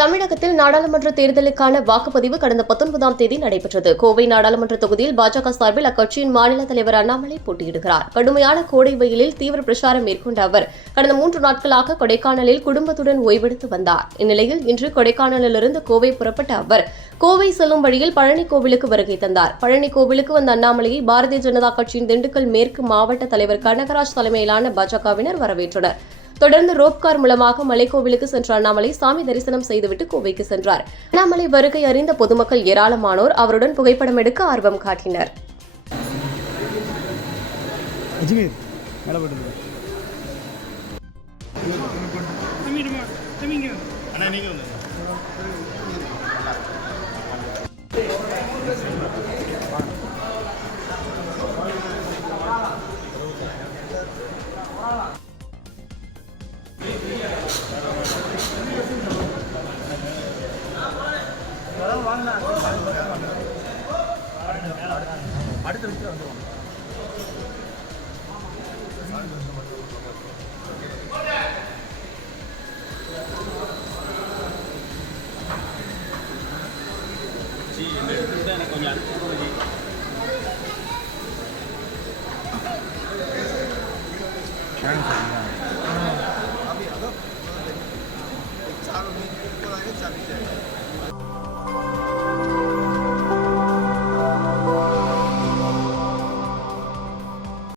தமிழகத்தில் நாடாளுமன்ற தேர்தலுக்கான வாக்குப்பதிவு கடந்த 19ஆம் தேதி நடைபெற்றது. கோவை நாடாளுமன்ற தொகுதியில் பாஜக சார்பில் அக்கட்சியின் மாநில தலைவர் அண்ணாமலை போட்டியிடுகிறார். கடுமையான கோடை வெயிலில் தீவிர பிரச்சாரம் மேற்கொண்ட அவர் கடந்த 3 நாட்களாக கொடைக்கானலில் குடும்பத்துடன் ஓய்வெடுத்து வந்தார். இந்நிலையில் இன்று கொடைக்கானலிலிருந்து கோவை புறப்பட்ட அவர் கோவை செல்லும் வழியில் பழனி கோவிலுக்கு வருகை தந்தார். பழனி கோவிலுக்கு வந்த அண்ணாமலையை பாரதிய ஜனதா கட்சியின் திண்டுக்கல் மேற்கு மாவட்ட தலைவர் கனகராஜ் தலைமையிலான பாஜகவினர் வரவேற்றனர். தொடர்ந்து ரோப்கார் மூலமாக மலைக்கோவிலுக்கு சென்ற அண்ணாமலை சாமி தரிசனம் செய்துவிட்டு கோவைக்கு சென்றார். அண்ணாமலை வருகை அறிந்த பொதுமக்கள் ஏராளமானோர் அவருடன் புகைப்படம் எடுக்க ஆர்வம் காட்டினர். அடுத்த விஷயம் வந்து எனக்கு கொஞ்சம் அனுப்பிச்சு